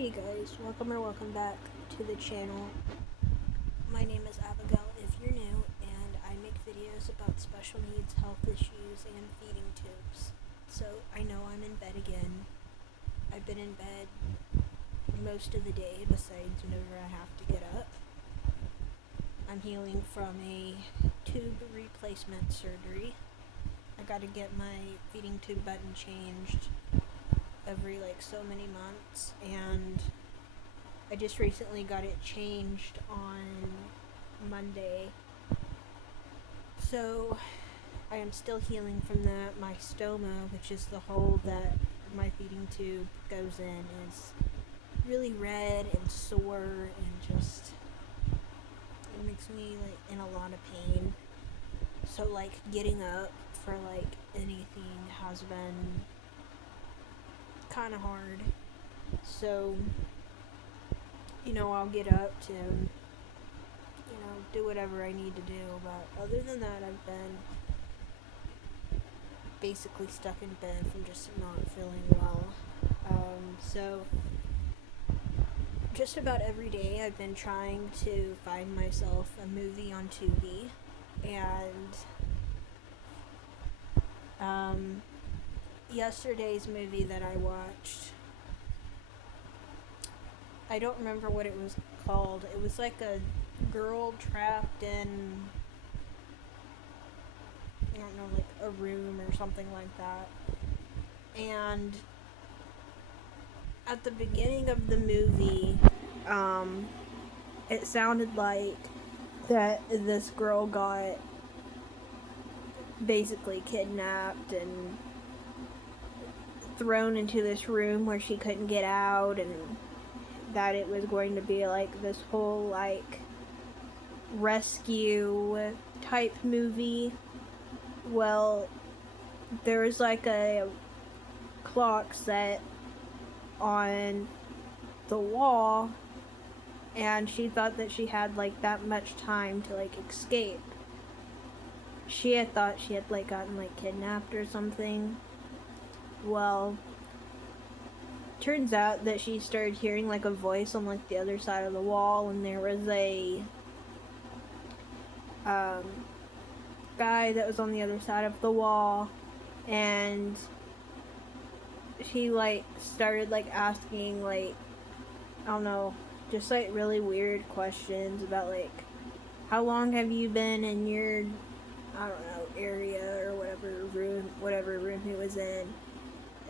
Hey guys, welcome back to the channel. My name is Abigail if you're new, and I make videos about special needs, health issues, and feeding tubes. So I know I'm in bed again. I've been in bed most of the day besides whenever I have to get up. I'm healing from a tube replacement surgery. I gotta get my feeding tube button changed every so many months, and I just recently got it changed on Monday. So I am still healing from that. My stoma, which is the hole that my feeding tube goes in, is really red and sore and just it makes me in a lot of pain. So getting up for anything has been kind of hard. So I'll get up to do whatever I need to do, but other than that I've been basically stuck in bed from just not feeling well. So just about every day I've been trying to find myself a movie on Tubi, and yesterday's movie that I watched, I don't remember what it was called. It was like a girl trapped in, I don't know, a room or something like that. And at the beginning of the movie, it sounded like that this girl got basically kidnapped and thrown into this room where she couldn't get out, and that it was going to be this whole rescue type movie. Well, there was a clock set on the wall, and she thought that she had that much time to escape. She had thought she had gotten kidnapped or something. Well, turns out that she started hearing a voice on the other side of the wall, and there was a guy that was on the other side of the wall, and she started asking I don't know, just really weird questions about how long have you been in your, I don't know, area or whatever room he was in.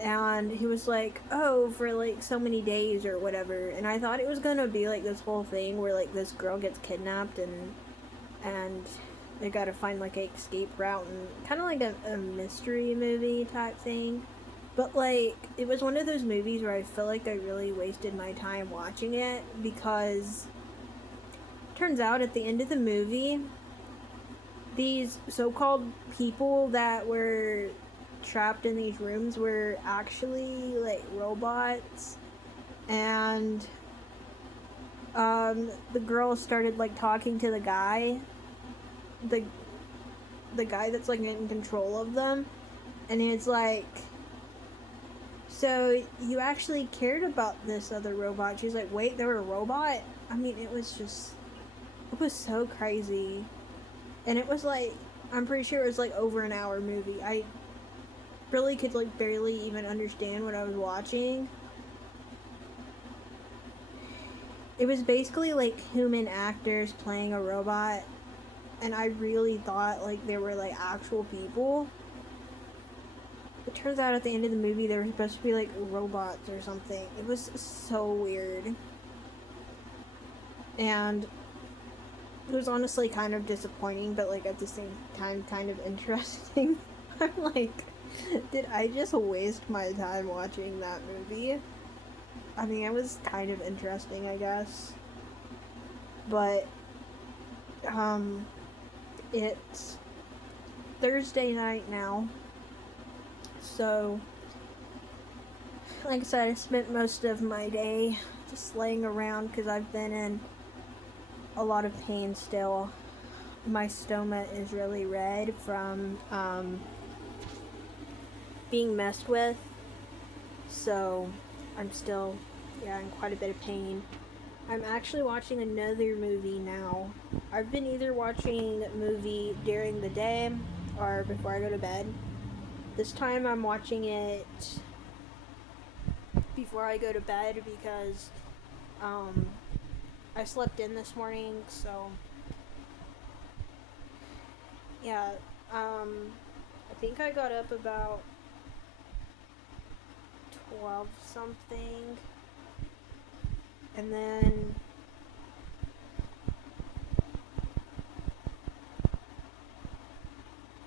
And he was oh, for so many days or whatever. And I thought it was gonna be this whole thing where this girl gets kidnapped and they gotta find a escape route, and kind of a mystery movie type thing. But it was one of those movies where I feel I really wasted my time watching it, because turns out at the end of the movie, these so-called people that were trapped in these rooms were actually robots, and the girl started talking to the guy that's in control of them, and it's so you actually cared about this other robot. She's wait, they were a robot? I mean, it was so crazy. And it was I'm pretty sure it was over an hour movie. I really could barely even understand what I was watching. It was basically human actors playing a robot, and I really thought they were actual people. It turns out at the end of the movie they were supposed to be robots or something. It was so weird, and it was honestly kind of disappointing, but at the same time kind of interesting. I'm did I just waste my time watching that movie? I mean, it was kind of interesting, I guess. But, it's Thursday night now. So, like I said, I spent most of my day just laying around because I've been in a lot of pain still. My stoma is really red from, being messed with, so I'm still yeah, in quite a bit of pain. I'm actually watching another movie now. I've been either watching a movie during the day or before I go to bed. This time I'm watching it before I go to bed because um, I slept in this morning, so yeah. I think I got up about 12 something, and then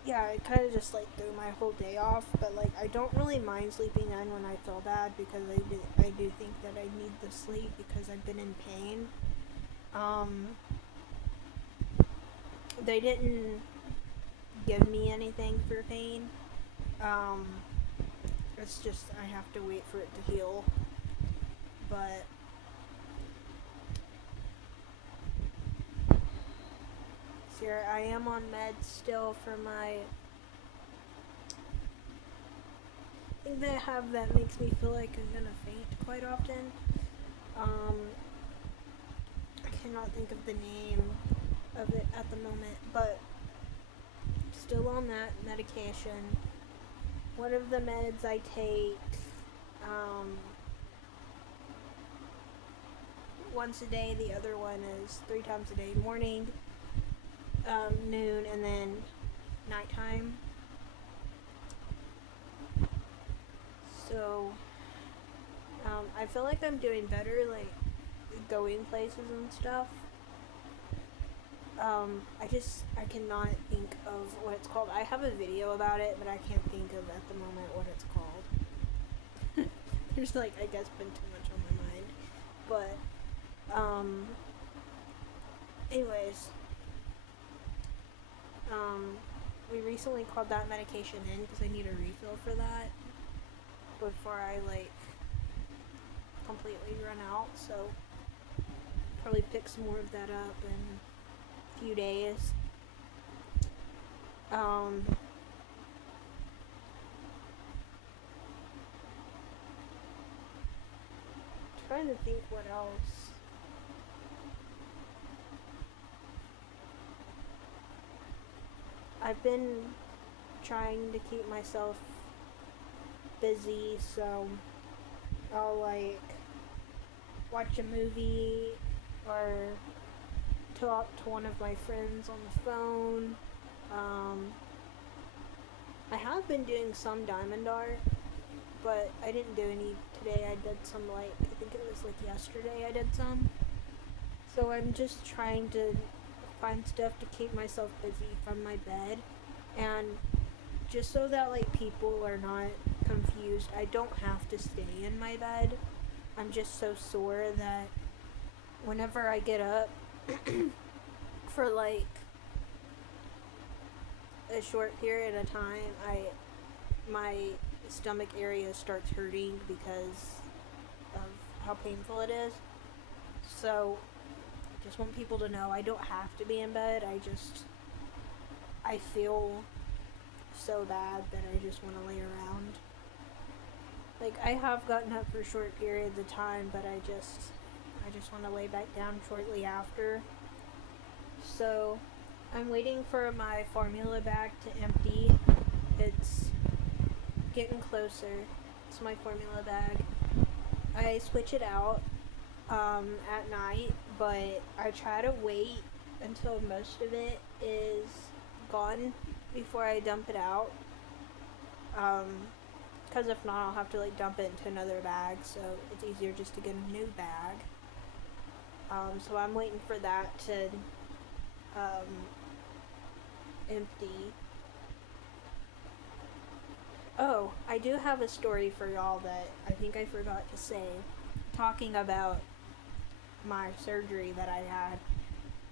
yeah, it kind of just like threw my whole day off. But like, I don't really mind sleeping in when I feel bad because I do think that I need the sleep because I've been in pain. Um, they didn't give me anything for pain. Um, it's just I have to wait for it to heal. But here I am on meds still for my. I think that I have that makes me feel like I'm gonna faint quite often. Um, I cannot think of the name of it at the moment, but still on that medication. One of the meds I take um, once a day. The other one is 3 times a day: morning, noon, and then nighttime. So I feel like I'm doing better, like going places and stuff. I cannot think of what it's called. I have a video about it, but I can't think of at the moment what it's called. There's like, I guess, been too much on my mind. But, anyways, we recently called that medication in because I need a refill for that before I, like, completely run out. So, probably pick some more of that up in a few days. Trying to think what else. I've been trying to keep myself busy, so I'll like watch a movie or talk to one of my friends on the phone. I have been doing some diamond art, but I didn't do any today. I did some, like, I think it was like yesterday I did some. So I'm just trying to find stuff to keep myself busy from my bed, and just so that like people are not confused, I don't have to stay in my bed. I'm just so sore that whenever I get up for like a short period of time, my stomach area starts hurting because of how painful it is. So I just want people to know I don't have to be in bed. I feel so bad that I just want to lay around. Like, I have gotten up for short periods of time, but I just want to lay back down shortly after. So I'm waiting for my formula bag to empty. It's getting closer. It's my formula bag. I switch it out at night, but I try to wait until most of it is gone before I dump it out. Because if not, I'll have to like dump it into another bag, so it's easier just to get a new bag. So I'm waiting for that to empty. Oh, I do have a story for y'all that I think I forgot to say, talking about my surgery that I had.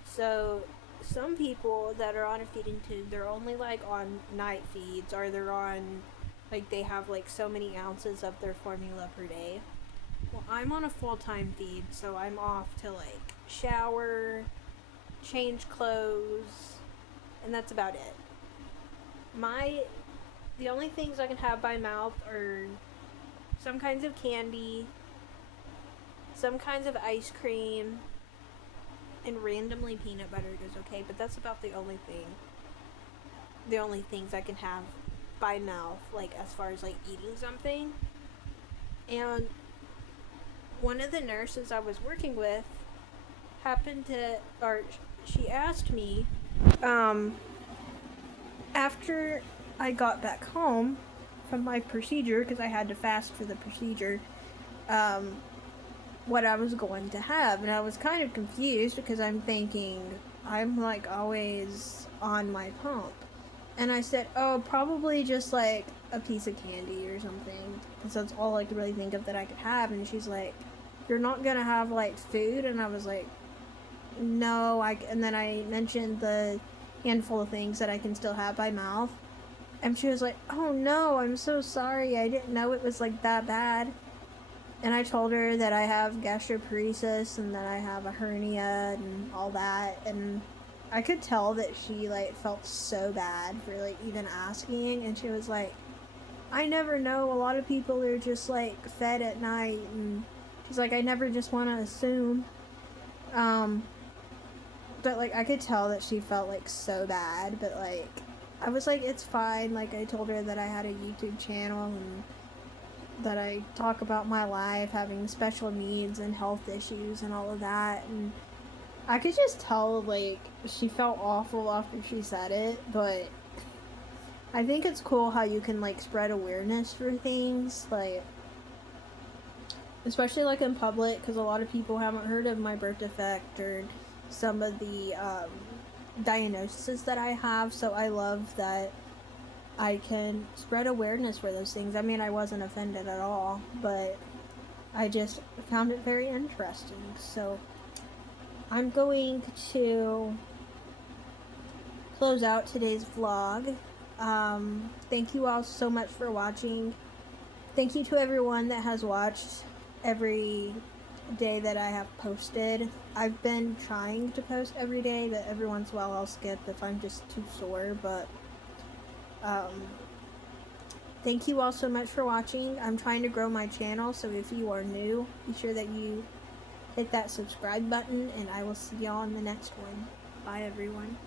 So some people that are on a feeding tube, they're only like on night feeds, or they're on, like, they have like so many ounces of their formula per day. Well, I'm on a full-time feed, so I'm off to like shower, change clothes, and that's about it. The only things I can have by mouth are some kinds of candy, some kinds of ice cream, and randomly peanut butter is okay, but that's about the only things I can have by mouth, like as far as like eating something. And one of the nurses I was working with happened to, or she asked me, after I got back home from my procedure, because I had to fast for the procedure, what I was going to have. And I was kind of confused because I'm thinking, I'm like always on my pump. And I said, oh, probably just like a piece of candy or something. Because that's all I could really think of that I could have. And she's like, you're not going to have like food? And I was like, no. And then I mentioned the handful of things that I can still have by mouth. And she was like, oh no, I'm so sorry. I didn't know it was like that bad. And I told her that I have gastroparesis and that I have a hernia and all that. And I could tell that she like felt so bad for like even asking. And she was like, I never know. A lot of people are just like fed at night. And she's like, I never just want to assume. But like I could tell that she felt like so bad. But like I was like, it's fine. Like I told her that I had a YouTube channel and that I talk about my life, having special needs and health issues and all of that. And I could just tell like she felt awful after she said it. But I think it's cool how you can like spread awareness for things, like especially like in public, because a lot of people haven't heard of my birth defect or some of the diagnoses that I have. So I love that I can spread awareness for those things. I mean, I wasn't offended at all, but I just found it very interesting. So I'm going to close out today's vlog. Thank you all so much for watching. Thank you to everyone that has watched every day that I have posted. I've been trying to post every day, but every once in a while I'll skip if I'm just too sore. But thank you all so much for watching. I'm trying to grow my channel, so if you are new, be sure that you hit that subscribe button, and I will see y'all in the next one. Bye everyone.